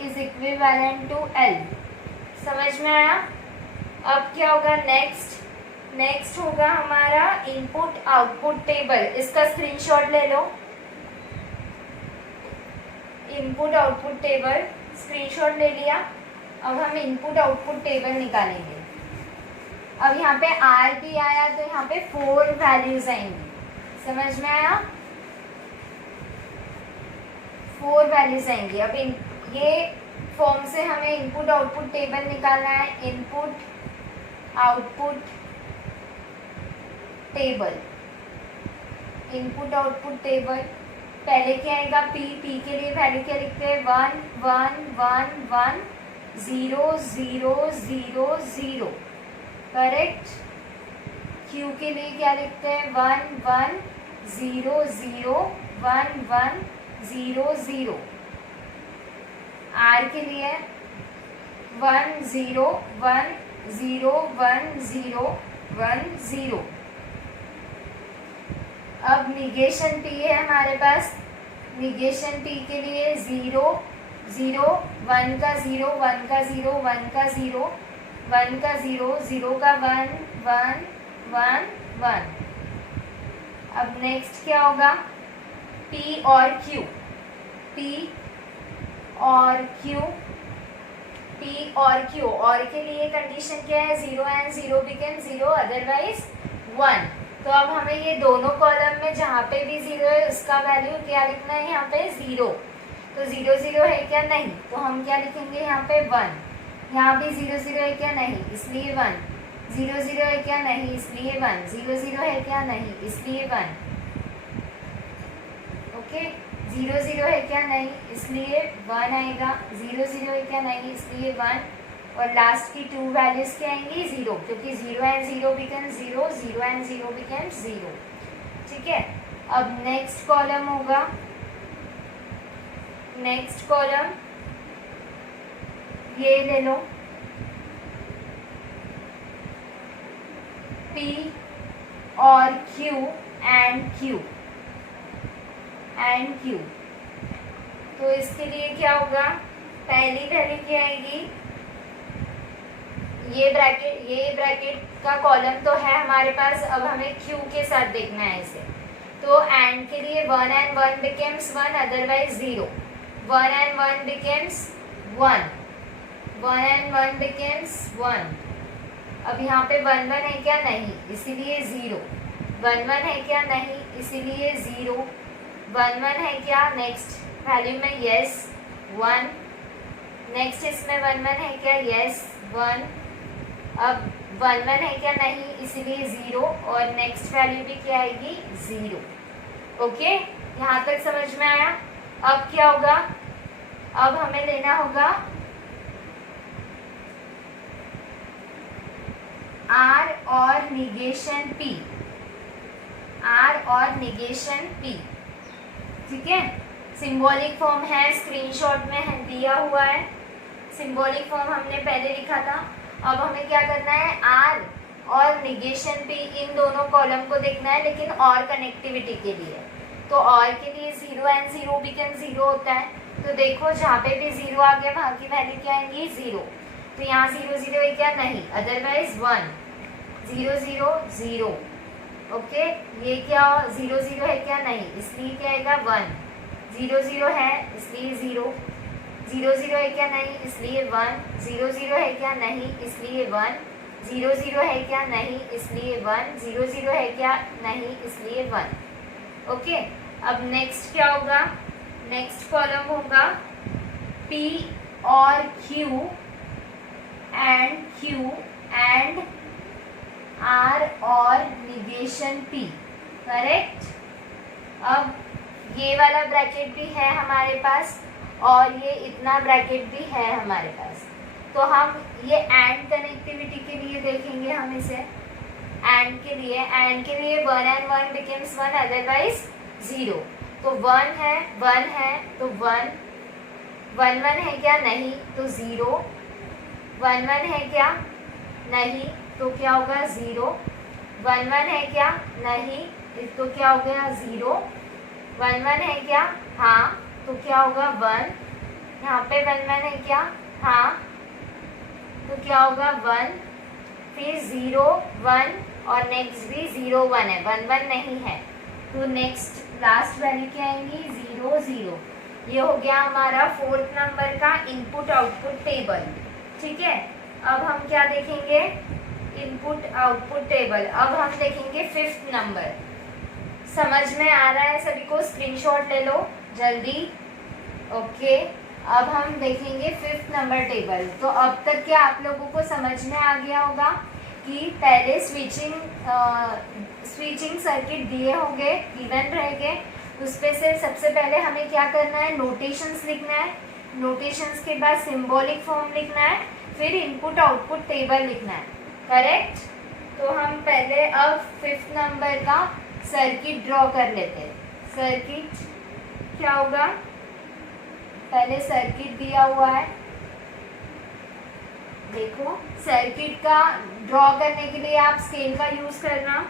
is equivalent to L। समझ में आया? अब क्या होगा नेक्स्ट होगा हमारा इनपुट आउटपुट टेबल, इसका स्क्रीनशॉट ले लो। इनपुट आउटपुट टेबल स्क्रीनशॉट ले लिया। अब हम इनपुट आउटपुट टेबल निकालेंगे। अब यहाँ पे R भी आया तो यहाँ पे 4 वैल्यूज आएंगी। समझ में आया? 4 वैल्यूज आएंगी। अब ये फॉर्म से हमें इनपुट आउटपुट टेबल निकालना है। इनपुट आउटपुट टेबल पहले क्या आएगा P के लिए वैल्यू क्या लिखते हैं 1 1 1 1 0 0 0 0, करेक्ट। Q के लिए क्या लिखते हैं 1 1 0 0 1 1 0 0। R के लिए 1 0 1 0 1 0 1 0। अब निगेशन P है हमारे पास। निगेशन P के लिए 0 0 1 का 0 1 का 0 1 का 0 1 का 0 0 का 1 1 1 1। अब नेक्स्ट क्या होगा P और Q और के लिए कंडीशन क्या है 0 एंड 0 बिकम 0 अदरवाइज 1। तो अब हमें ये दोनों कॉलम में जहाँ पे भी 0 है उसका वैल्यू क्या लिखना है यहाँ पे 0। तो 0 0 है क्या नहीं, तो हम क्या लिखेंगे यहाँ पे 1। यहाँ भी 0 0 है क्या नहीं, इसलिए 1। 0 0 है क्या नहीं, इसलिए 1। 0 0 है क्या नहीं, इसलिए 1। ओके 0 0 है क्या नहीं, इसलिए 1 आएगा। 0 0 है क्या नहीं, इसलिए 1। और लास्ट की 2 वैल्यूज क्या आएंगी 0, क्योंकि 0 एंड 0 बिकम 0 0 एंड 0 बिकम 0। ठीक है। अब नेक्स्ट कॉलम होगा, नेक्स्ट कॉलम ये ले लो P और Q एंड Q। तो इसके लिए क्या होगा, पहली वैल्यू क्या आएगी, ये ब्रैकेट का कॉलम तो है हमारे पास। अब हमें Q के साथ देखना है इसे। तो एंड के लिए 1 and 1 becomes 1 otherwise 0। 1 and 1 becomes 1। 1 and 1 becomes 1। अब यहाँ पे 1 1 है क्या नहीं, इसीलिए 0। 1 1 है क्या नहीं, इसीलिए 0। 1 1 है क्या नेक्स्ट वैल्यू में, यस 1। नेक्स्ट इसमें 1 1 है क्या, यस 1। अब 1 1 है क्या नहीं, इसलिए 0। और नेक्स्ट वैल्यू भी क्या आएगी 0। ओके, यहाँ तक समझ में आया? अब क्या होगा, अब हमें लेना होगा R और निगेशन P। ठीक है। सिंबॉलिक फॉर्म है, स्क्रीनशॉट में है दिया हुआ है। सिंबॉलिक फॉर्म हमने पहले लिखा था। अब हमें क्या करना है, R और निगेशन P इन दोनों कॉलम को देखना है, लेकिन और कनेक्टिविटी के लिए। तो और के लिए 0 एंड 0 बिकम 0 होता है। तो देखो जहाँ पे भी 0 आ गया वहाँ की वैल्यू क्या आएंगी 0। तो यहाँ 0 0 है क्या नहीं, अदरवाइज 1। 0 0 0। ओके, ये क्या 0 0 है क्या नहीं, इसलिए क्या आएगा 1। 0 0 है इसलिए 0। 0 0 है क्या? नहीं, इसलिए 1। 0 0 है क्या? नहीं, इसलिए 1। 0 0 है क्या? नहीं, इसलिए 1। 0 0 है क्या? नहीं, इसलिए 1। ओके, अब नेक्स्ट क्या होगा? नेक्स्ट कॉलम होगा P और Q एंड R और निगेशन P, करेक्ट। अब ये वाला ब्रैकेट भी है हमारे पास और ये इतना ब्रैकेट भी है हमारे पास। तो हम ये एंड कनेक्टिविटी के लिए देखेंगे, हम इसे एंड के लिए 1 and 1 becomes 1, अदरवाइज 0। तो 1 है तो 1 1 1 है क्या? नहीं, तो 0। 1 1 है क्या? नहीं, तो क्या होगा? 0। 1 1 है क्या? नहीं, तो क्या हो गया? 0। 1 1 है क्या? हाँ, तो क्या होगा? 1। यहाँ पे 1 1 है क्या? हाँ, तो क्या होगा? 1। फिर 0 1 और नेक्स्ट भी 0 1 है, 1 1 नहीं है, तो नेक्स्ट लास्ट वैल्यू क्या आएंगी? 0 0। ये हो गया हमारा 4th नंबर का इनपुट आउटपुट टेबल। ठीक है, अब हम क्या देखेंगे? Input output table. अब हम देखेंगे 5th नंबर। समझ में आ रहा है सभी को? स्क्रीनशॉट ले लो जल्दी। ओके, अब हम देखेंगे 5th नंबर टेबल। तो अब तक क्या आप लोगों को समझ में आ गया होगा कि पहले स्विचिंग सर्किट दिए होंगे, गिवन रहेंगे, उस पे से सबसे पहले हमें क्या करना है? नोटेशंस लिखना है। नोटेशंस के बाद सिंबॉलिक फॉर्म लिखना है, फिर इनपुट आउटपुट टेबल लिखना है, करेक्ट। तो हम पहले अब 5th नंबर का सर्किट ड्रॉ कर लेते हैं। सर्किट क्या होगा? पहले सर्किट दिया हुआ है, देखो सर्किट का ड्रॉ करने के लिए आप स्केल का यूज करना।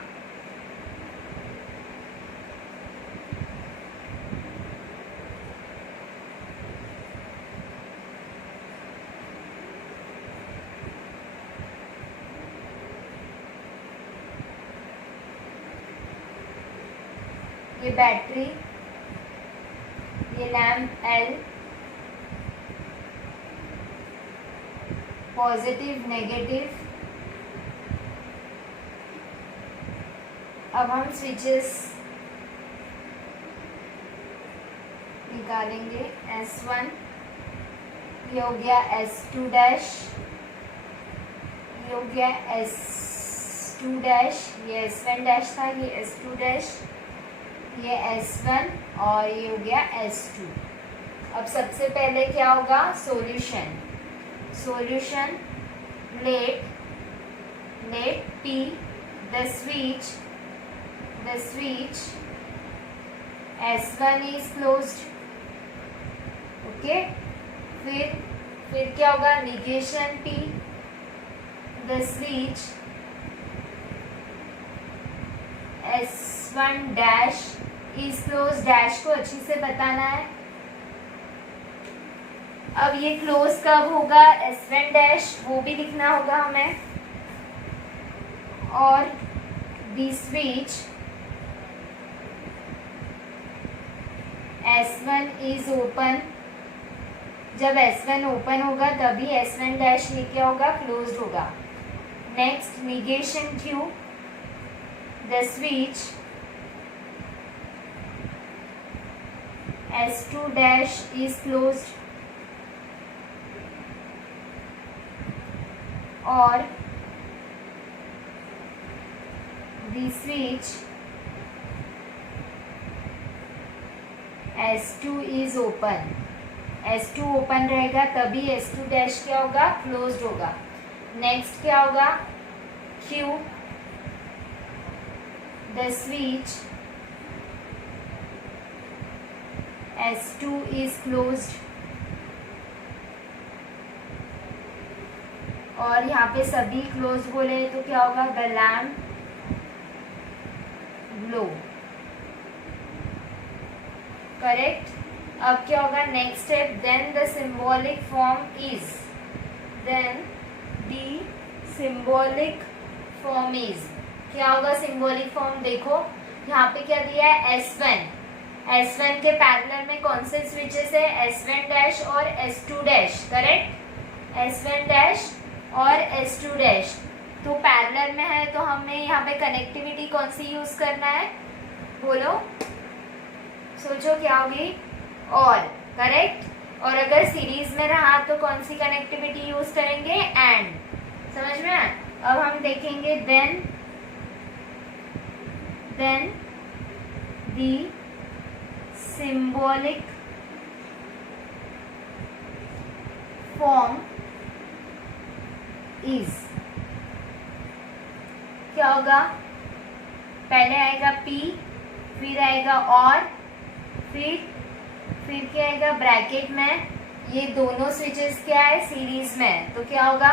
ये बैटरी, ये लैम्प L, पॉजिटिव नेगेटिव। अब हम स्विचेस निकालेंगे। S1, ये हो गया S2 डैश, ये हो गया S2 डैश, ये S1 डैश था, ये S2 डैश, ये S1 और ये हो गया S2। अब सबसे पहले क्या होगा? Solution. Let P the switch S1 is closed। Okay, फिर क्या होगा? Negation P the switch S1 dash is close. Dash को अच्छी से बताना है। अब ये क्लोज कब होगा? S1 डैश, वो भी लिखना होगा हमें। और दी स्विच S1 इज ओपन। जब S1 ओपन होगा तभी S1 डैश ये क्या होगा? क्लोज होगा। Next negation Q, the switch S2 dash is closed और the switch S2 is open। S2 open रहेगा तभी S2 डैश क्या होगा? क्लोज्ड होगा। नेक्स्ट क्या होगा? Q, the switch S2 is closed और यहाँ पे सभी क्लोज बोले तो क्या होगा? The lamp glow, correct. अब क्या होगा? Next step, then the symbolic form is, क्या होगा? सिंबॉलिक फॉर्म देखो यहाँ पे क्या दिया है? S1 के पैरेलल में कौन से स्विचेस है, S1 डैश और S2 dash, correct, S1 dash और S2 डैश तो पैरेलल में है, तो हमें यहाँ पे कनेक्टिविटी कौन सी यूज करना है, बोलो, सोचो क्या होगी, और, करेक्ट। और अगर सीरीज में रहा तो कौन सी कनेक्टिविटी यूज करेंगे, एंड, समझ में आया। अब हम देखेंगे then the symbolic form is, क्या होगा, पहले आएगा P, फिर आएगा और, फिर क्या आएगा ब्रैकेट में, ये दोनों स्विचेस क्या है, सीरीज में, तो क्या होगा,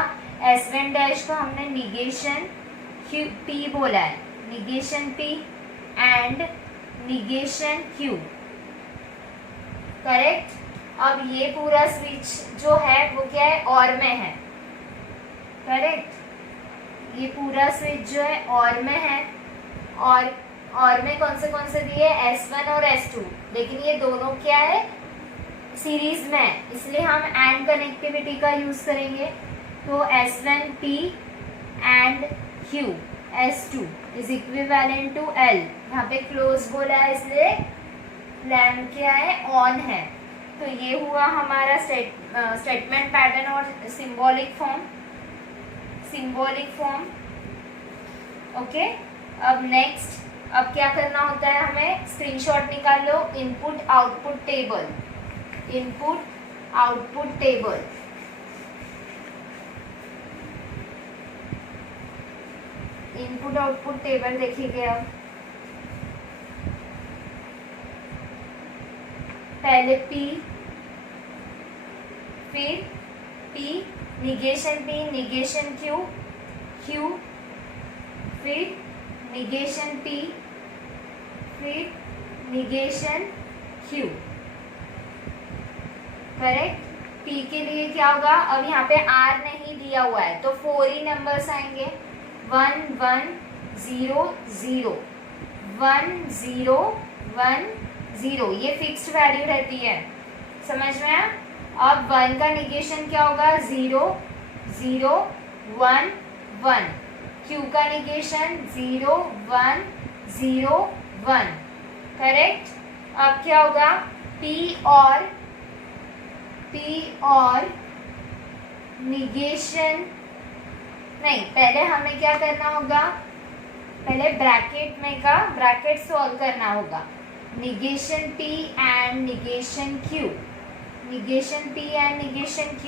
S1 डैश को हमने निगेशन P बोला है, negation P and negation Q, correct. अब ये पूरा स्विच जो है वो क्या है, और में है, करेक्ट, ये पूरा स्विच जो है और में है, और में कौन से दिए, S1 और S2, लेकिन ये दोनों क्या है, सीरीज में, इसलिए हम एंड कनेक्टिविटी का यूज करेंगे, तो S1P and Q S2 is equivalent to L, यहाँ पे क्लोज बोला है इसलिए लैम्प क्या है, ऑन है। तो ये हुआ हमारा स्टेटमेंट पैटर्न और सिंबॉलिक फॉर्म, ओके। अब नेक्स्ट, अब क्या करना होता है, हमें स्क्रीनशॉट निकाल लो, input output table, input output table देखिए। अब पहले P, फिर P negation P negation Q, फिर निगेशन P, फिर निगेशन Q, करेक्ट। P के लिए क्या होगा, अब यहाँ पे R नहीं दिया हुआ है तो 4 ही नंबर्स आएंगे, 1 1 0 0 1 0 1 0, ये फिक्स्ड वैल्यू रहती है, समझ में आया। अब 1 का निगेशन क्या होगा, 0 0 1 1, Q का निगेशन 0 1 0 1, करेक्ट। अब क्या होगा, P और निगेशन नहीं, पहले हमें क्या करना होगा, पहले ब्रैकेट सॉल्व करना होगा, negation P and negation Q,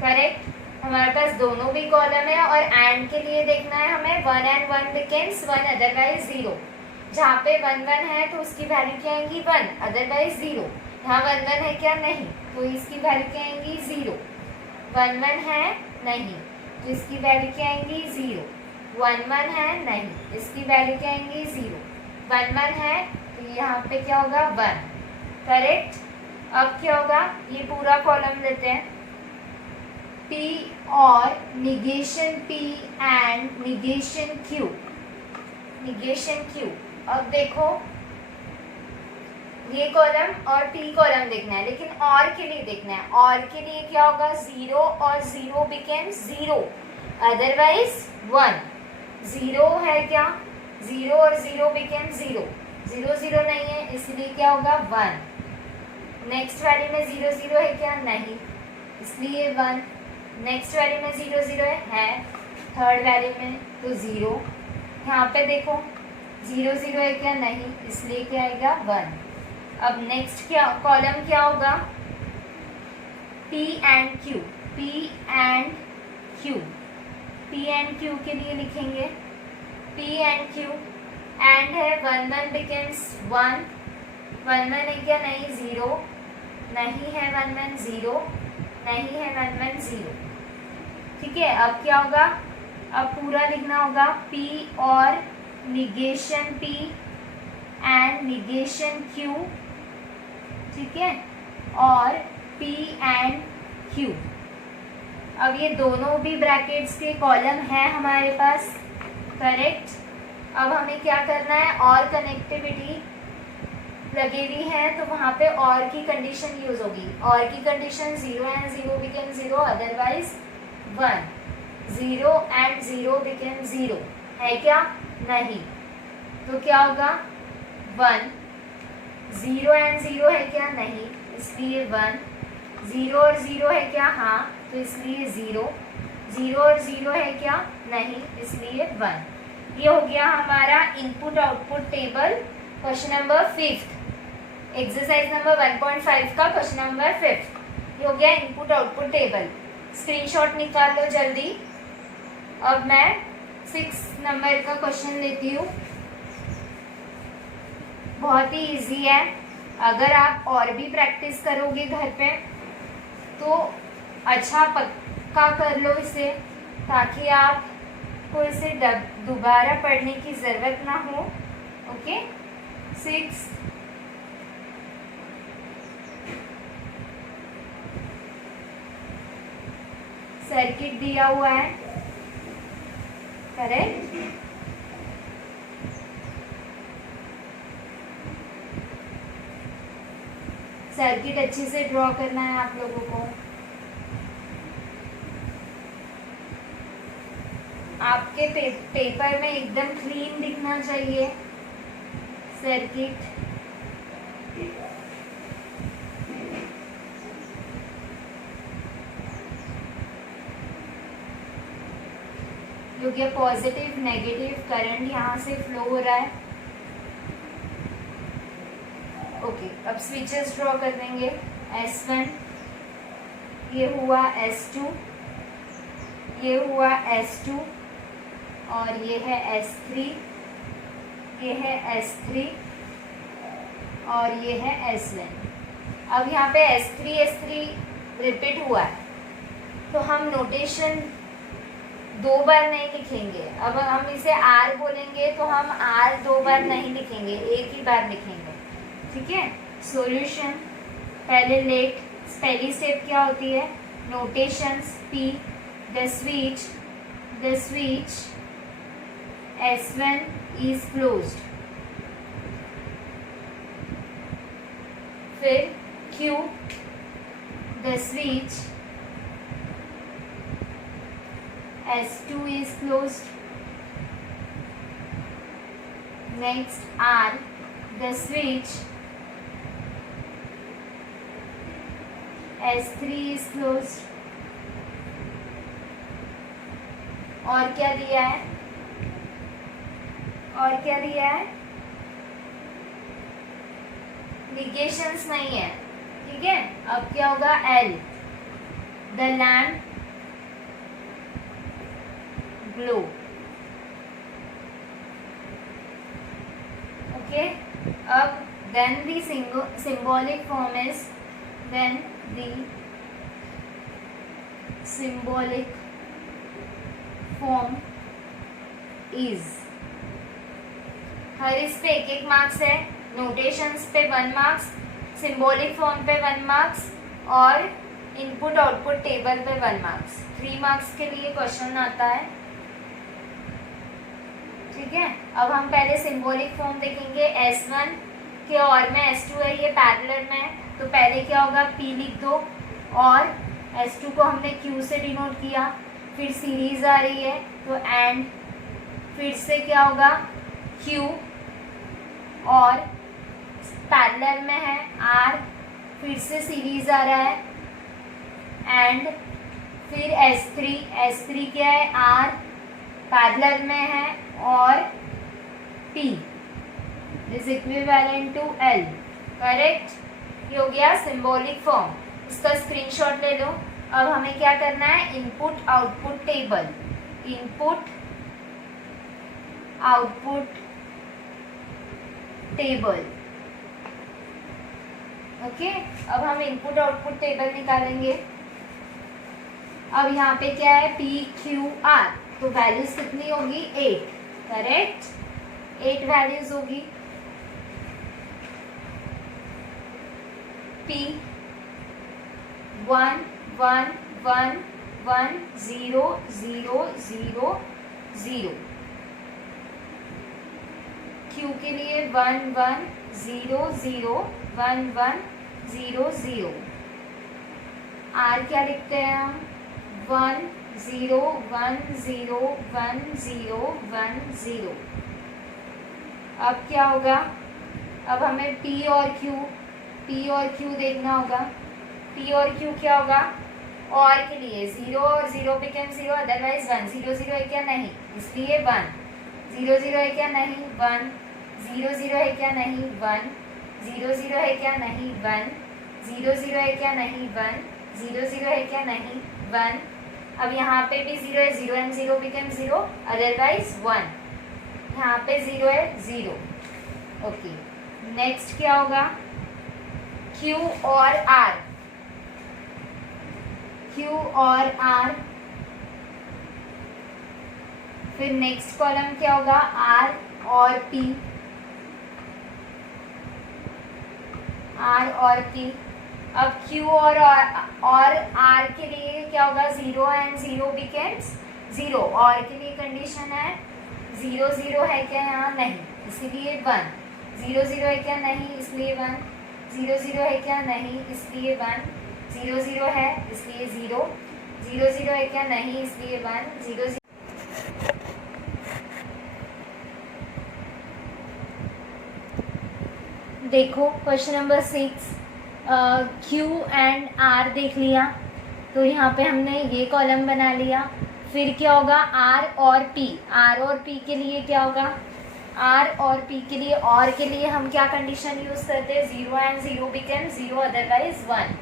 correct. हमारे पास दोनों भी कॉलम है और एंड के लिए देखना है हमें 1 and 1 बिकम्स 1 अदरवाइज 0, जहाँ पे 1 1 है तो उसकी वैल्यू क्या आएंगी, 1 अदरवाइज 0, यहाँ 1 1 है क्या, नहीं, तो इसकी वैल्यू क्या आएंगी, 0, 1 1 है नहीं, तो इसकी वैल्यू क्या आएंगी, 0, 1 1 है नहीं, इसकी वैल्यू क्या आएंगी, 0, 1 1 है तो यहाँ पे क्या होगा, 1, करेक्ट। अब क्या होगा, ये पूरा कॉलम लेते हैं, P और negation P and negation Q, अब देखो ये कॉलम और P कॉलम देखना है, लेकिन और के लिए देखना है, और के लिए क्या होगा, 0 और 0 बिकम्स 0 अदरवाइज 1, 0 है क्या, 0 और 0 बिकम्स 0, 0 0 नहीं है इसलिए क्या होगा, 1, नेक्स्ट वैल्यू में 0 0 है क्या, नहीं, इसलिए 1, नेक्स्ट वैल्यू में 0 0 है थर्ड वैल्यू में तो 0, यहाँ पे देखो 0 0 है क्या, नहीं, इसलिए क्या आएगा, 1। अब नेक्स्ट क्या कॉलम क्या होगा, P एंड Q के लिए लिखेंगे, P एंड Q, एंड है 1 1 बिकम्स 1, 1 1 है क्या, नहीं, 0 नहीं है, 1 1 0 नहीं है, 1 1 0, ठीक है। अब क्या होगा, अब पूरा लिखना होगा, P और negation P and negation Q, ठीक है, और P एंड Q। अब ये दोनों भी ब्रैकेट्स के कॉलम है हमारे पास, करेक्ट। अब हमें क्या करना है, और कनेक्टिविटी लगे हुई हैं तो वहाँ पे और की कंडीशन यूज होगी। और की condition 0 and 0 became 0, otherwise 1। 0 and 0 became 0 है क्या? नहीं। तो क्या होगा? 1। 0 एंड 0 है क्या? नहीं, इसलिए 1। 0 और 0 है क्या? हाँ, तो इसलिए 0। 0 और 0 है क्या? नहीं, इसलिए 1। ये हो गया हमारा input output table, question number 5, exercise number 1.5 का क्वेश्चन नंबर 5। ये हो गया इनपुट आउटपुट टेबल। स्क्रीनशॉट निकाल लो जल्दी। अब मैं 6 नंबर का क्वेश्चन लेती हूँ। बहुत ही इजी है, अगर आप और भी प्रैक्टिस करोगे घर पे तो अच्छा पक्का कर लो इसे, ताकि आपको इसे दोबारा पढ़ने की ज़रूरत ना हो। ओके। 6 सर्किट दिया हुआ है, करेक्ट। सर्किट अच्छे से ड्रॉ करना है आप लोगों को। आपके पेपर में एकदम क्लीन दिखना चाहिए सर्किट। क्योंकि पॉजिटिव नेगेटिव करंट यहाँ से फ्लो हो रहा है। ओके, अब स्विचेस ड्रॉ कर देंगे। S1, ये हुआ S2, ये हुआ S2, और ये है S3, ये है S3, और ये है S1। अब यहाँ पे S3 रिपीट हुआ है, तो हम नोटेशन 2 बार नहीं लिखेंगे। अब हम इसे R बोलेंगे तो हम R 2 बार नहीं लिखेंगे, एक ही बार लिखेंगे। ठीक है। सॉल्यूशन, पहली स्टेप क्या होती है? Notations P, the switch S1 is closed। फिर Q, the switch S2 is closed। Next R, the switch S3 is closed। और क्या दिया है? और क्या दिया है? निगेशंस नहीं है। ठीक है। अब क्या होगा? L, the lamp glow। Okay, अब then the symbolic form is, then the symbolic form is। हर इस पे 1-1 मार्क्स है। नोटेशंस पे 1 मार्क्स, सिंबॉलिक फॉर्म पे 1 मार्क्स, और इनपुट आउटपुट टेबल पे 1 मार्क्स। 3 मार्क्स के लिए क्वेश्चन आता है। ठीक है। अब हम पहले सिंबॉलिक फॉर्म देखेंगे। S1 के और में S2 है, ये पैरेलल में है, तो पहले क्या होगा? P लिख दो, और S2 को हमने Q से डिनोट किया। फिर सीरीज आ रही है तो एंड, फिर से क्या होगा? Q, और पैरेलल में है R, फिर से सीरीज आ रहा है एंड, फिर S3 क्या है? R, पैरेलल में है, और P is equivalent to L। Correct. ये हो गया सिंबॉलिक फॉर्म। इसका स्क्रीनशॉट ले लो। अब हमें क्या करना है? Input output table, input output table. Okay. अब हम इनपुट आउटपुट टेबल निकालेंगे। अब यहाँ पे क्या है? P Q R, तो वैल्यूज कितनी होगी? 8। करेक्ट, 8 वैल्यूज होगी। P 1 1 1 1 0 0 0 0। क्यू के लिए 1 1 0 0 1 1 0 0। आर क्या लिखते हैं हम 1 0 1 0 1 0 1 0। अब क्या होगा, अब हमें पी और क्यू देखना होगा। पी और क्यू क्या होगा, और के लिए 0 और 0 बिकेम 0 अदरवाइज 1। 0 0 है क्या, नहीं, इसलिए 1। 0 0 है क्या, नहीं, 1। 0 0 है क्या, नहीं, 1। 0 0 है क्या, नहीं, 1। 0 0 है क्या, नहीं, 1। 0 0 है क्या, नहीं, 1। अब यहाँ पे भी 0 है, 0 एंड 0 बिकेम 0 अदरवाइज 1। यहाँ पे 0 है, 0। ओके, नेक्स्ट क्या होगा, Q और R। Q और R, फिर नेक्स्ट कॉलम क्या होगा, R और P। R और P। अब Q और R के लिए क्या होगा, 0 एंड 0 बिकेम्स 0। और के लिए कंडीशन है 0 0 है क्या, यहाँ नहीं, इसलिए 1। 0 0 है क्या, नहीं, इसलिए 1। 0 0 है क्या, नहीं, इसलिए 1। 0 0 है इसलिए 0। 0 0 है क्या, नहीं, इसलिए 1। 0 0 देखो question number 6, Q and R देख लिया, तो यहाँ पे हमने ये कॉलम बना लिया। फिर क्या होगा, R और P। R और P के लिए क्या होगा, R और P के लिए, और के लिए हम क्या कंडीशन यूज़ करते हैं, 0 एंड 0 बिकेम 0 अदरवाइज 1।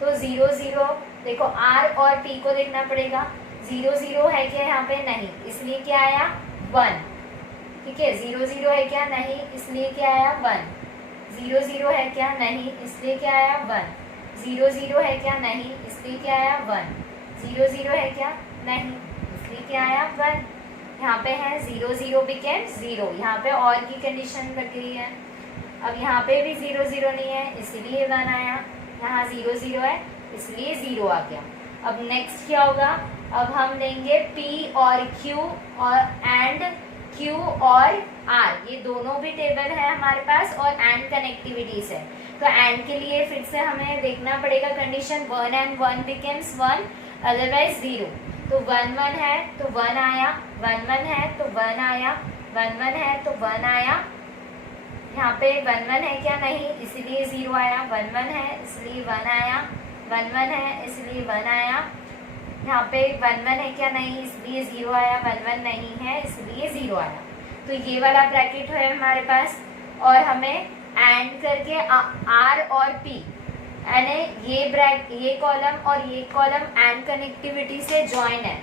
तो 0 0, देखो R और P को देखना पड़ेगा। 0 0 है क्या, यहाँ पे नहीं, इसलिए क्या आया, 1। ठीक है, 0 0 है क्या, नहीं, इसलिए क्या आया, 1। 0 0 है क्या, नहीं, इसलिए क्या आया, 1। 0 0 है क्या, नहीं, इसलिए क्या आया, 1। 0 0 है क्या, नहीं, इसलिए क्या आया, 1। यहाँ पे है 0 0 बिकेम 0, यहाँ पे और की कंडीशन लग गई है। अब यहाँ पे भी 0 0 नहीं है, इसलिए 1 आया। यहाँ 0 0 है इसलिए 0 आ गया। अब नेक्स्ट क्या होगा, अब हम लेंगे P और Q और एंड Q और R, ये दोनों भी टेबल है हमारे पास और एंड कनेक्टिविटीज है। तो एंड के लिए फिर से हमें देखना पड़ेगा कंडीशन, 1 एंड 1 बिकेम्स 1 अदरवाइज 0। तो 1 1 है तो 1 आया, 1 1 है तो 1 आया, 1 1 है तो 1 आया। यहाँ पे 1 1 है क्या, नहीं, इसलिए 0 आया। 1 1 है इसलिए 1 आया। 1 1 है इसलिए 1 आया। यहाँ पे 1 1 है क्या, नहीं, इसलिए 0 आया। 1 1 नहीं है इसलिए 0 आया। तो ये वाला ब्रैकेट है हमारे पास, और हमें एंड करके R और P, यानी ये कॉलम और ये कॉलम एंड कनेक्टिविटी से जॉइन है।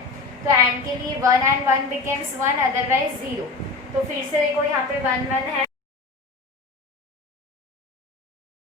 तो एंड के लिए 1 एंड 1 बिकेम्स 1 अदरवाइज 0। तो फिर से देखो यहाँ पे 1 1 है